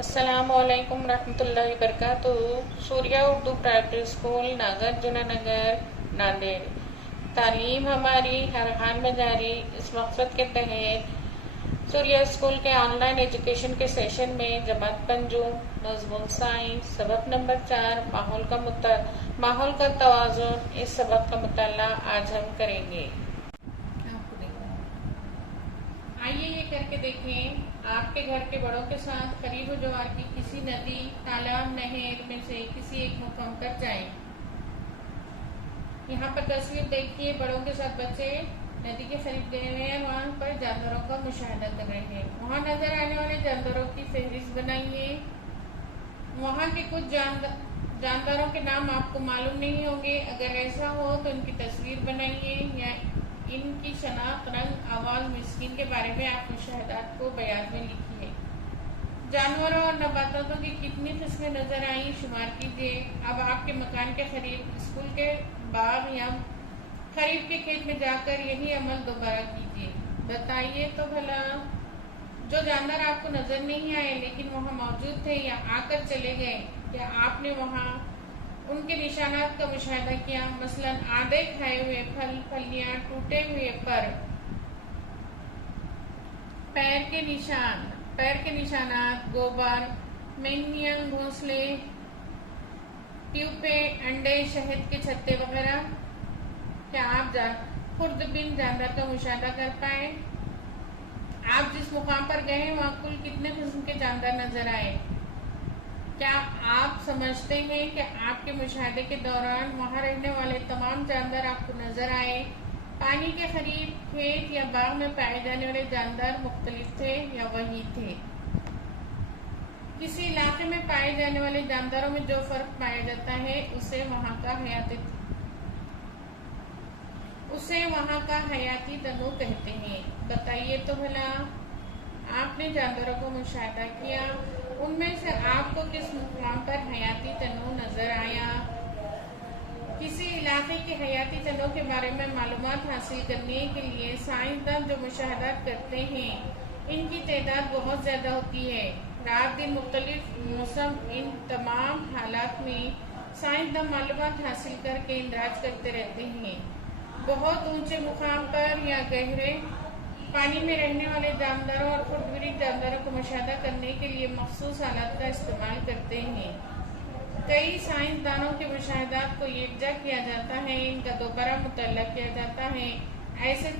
السلام علیکم ورحمۃ اللہ وبرکاتہ۔ سوریہ اردو پرائمری اسکول ناگرجنا نگر ناندیڑ۔ تعلیم ہماری ہر حال میں جاری، اس مقصد کے تحت سوریہ اسکول کے آن لائن ایجوکیشن کے سیشن میں جماعت پنجم نظم السائنس سبق نمبر 4 ماحول کا توازن، اس سبق کا مطالعہ آج ہم کریں گے۔ آئیے یہ کر کے دیکھیں۔ آپ کے گھر کے بڑوں کے ساتھ قریب و جوار کی کسی ندی، تالاب، نہر میں سے کسی ایک مقام پر جائیں۔ یہاں پر تصویر دیکھیے، بڑوں کے ساتھ بچے ندی کے قریب گئے ہوئے ہیں، وہاں پر جانوروں کا مشاہدہ کر رہے ہیں۔ وہاں نظر آنے والے جانوروں کی فہرست بنائیے۔ وہاں کے کچھ جانوروں کے نام آپ کو معلوم نہیں ہوں گے، اگر ایسا ہو تو ان کی تصویر بنائیے یا ان کی شناخت، رنگ، آواز، مسکن کے بارے میں آپ مشاہدات کو بیان میں لکھیے۔ جانوروں اور نباتاتوں کی کتنی قسمیں نظر آئیں شمار کیجیے۔ اب آپ کے مکان کے قریب اسکول کے باغ یا قریب کے کھیت میں جا کر یہی عمل دوبارہ کیجیے۔ بتائیے تو بھلا، جو جانور آپ کو نظر نہیں آئے لیکن وہاں موجود تھے یا آ کر چلے گئے، کیا آپ نے وہاں ان کے نشانات کا مشاہدہ کیا؟ مثلاً آدھے کھائے ہوئے پھل، پھلیاں، ٹوٹے ہوئے پر، پیر کے نشانات، گوبر، مینیاں، گھونسلے، پیوپے، انڈے، شہد کے چھتے وغیرہ۔ کیا آپ خوردبین جانور کا مشاہدہ کر پائے؟ آپ جس مقام پر گئے ہیں وہاں کل کتنے قسم کے جانور نظر آئے؟ کیا آپ سمجھتے ہیں کہ آپ کے مشاہدے کے دوران وہاں رہنے والے تمام جانور آپ کو نظر آئے؟ پانی کے قریب کھیت یا باغ میں پائے جانے والے جانور مختلف تھے یا وہی تھے؟ کسی علاقے میں پائے جانے والے جانوروں میں جو فرق پایا جاتا ہے اسے وہاں کا حیاتی تنوع کہتے ہیں۔ بتائیے تو بھلا، آپ نے جانوروں کو مشاہدہ کیا، ان میں سے آپ کو کس مقام پر حیاتی تنوع نظر آیا؟ کسی علاقے کے حیاتی تنوع کے بارے میں معلومات حاصل کرنے کے لیے سائنسدان جو مشاہدات کرتے ہیں ان کی تعداد بہت زیادہ ہوتی ہے۔ رات دن، مختلف موسم، ان تمام حالات میں سائنسدان معلومات حاصل کر کے اندراج کرتے رہتے ہیں۔ بہت اونچے مقام پر یا گہرے پانی میں رہنے والے جانوروں اور خوردبین جانوروں کو مشاہدہ کرنے کے لیے مخصوص آلات کا استعمال کرتے ہیں۔ کئی سائنسدانوں کے مشاہدات کو یکجا کیا جاتا ہے، ان کا دوبارہ مطالعہ کیا جاتا ہے۔ ایسی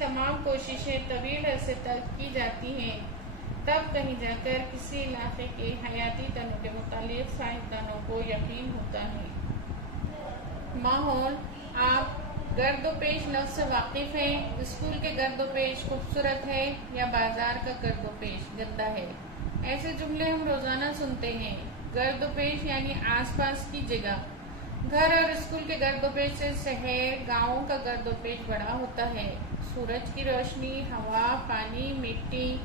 تمام کوششیں طویل عرصے تک کی جاتی ہیں، تب کہیں جا کر کسی علاقے کے حیاتی تنوع کے متعلق سائنسدانوں کو یقین ہوتا ہے۔ ماحول، آپ گرد و پیش لفظ سے واقف ہیں؟ اسکول کے گرد و پیش خوبصورت ہے یا بازار کا گرد و پیش گندا ہے؟ ایسے جملے ہم روزانہ سنتے ہیں۔ گرد و پیش یعنی آس پاس کی جگہ۔ گھر اور اسکول کے گرد و پیش سے شہر، گاؤں کا گرد و پیش بڑا ہوتا ہے۔ سورج کی روشنی، ہوا، پانی، مٹی،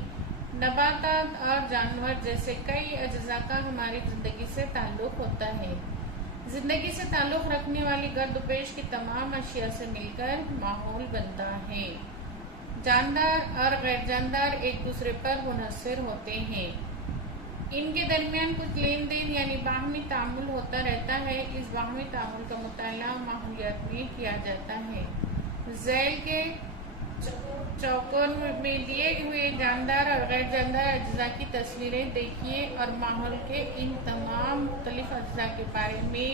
نباتات اور جانور جیسے کئی اجزاء کا ہماری زندگی سے تعلق ہوتا ہے۔ زندگی سے تعلق رکھنے والی گرد و پیش کی تمام اشیاء سے مل کر ماحول بنتا ہے۔ جاندار اور غیر جاندار ایک دوسرے پر منحصر ہوتے ہیں۔ ان کے درمیان کچھ لین دین یعنی باہمی تعامل ہوتا رہتا ہے۔ اس باہمی تعامل کا مطالعہ ماحولیات میں کیا جاتا ہے۔ ذیل کے چوکور میں دیے ہوئے جاندار اور غیر جاندار اجزاء کی تصویریں دیکھیے اور ماحول کے ان تمام مختلف اجزاء کے بارے میں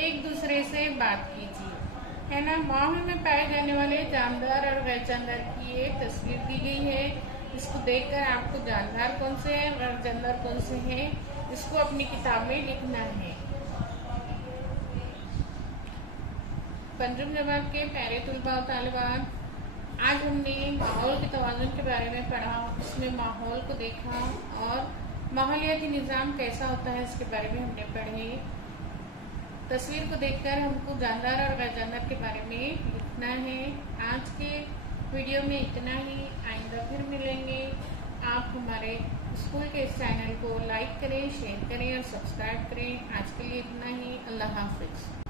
ایک دوسرے سے بات کیجیے۔ ہے نا، ماحول میں پائے جانے والے جاندار اور غیر جاندار کی ایک تصویر دی گئی ہے۔ اس کو دیکھ کر آپ کو جاندار کون سے ہیں، غیر جاندار کون سے ہیں، اس کو اپنی کتاب میں لکھنا ہے۔ پنجم جماعت کے پیارے طلباء و طالبات، آج ہم نے ماحول کے توازن کے بارے میں پڑھا، اس میں ماحول کو دیکھا اور ماحولیاتی نظام کیسا ہوتا ہے اس کے بارے میں ہم نے پڑھے۔ تصویر کو دیکھ کر ہم کو جاندار اور غیر جاندار کے بارے میں لکھنا ہے۔ آج کے ویڈیو میں اتنا ہی، آئندہ پھر ملیں گے۔ آپ ہمارے اسکول کے اس چینل کو لائک کریں، شیئر کریں اور سبسکرائب کریں۔ آج کے لیے اتنا ہی، اللہ حافظ۔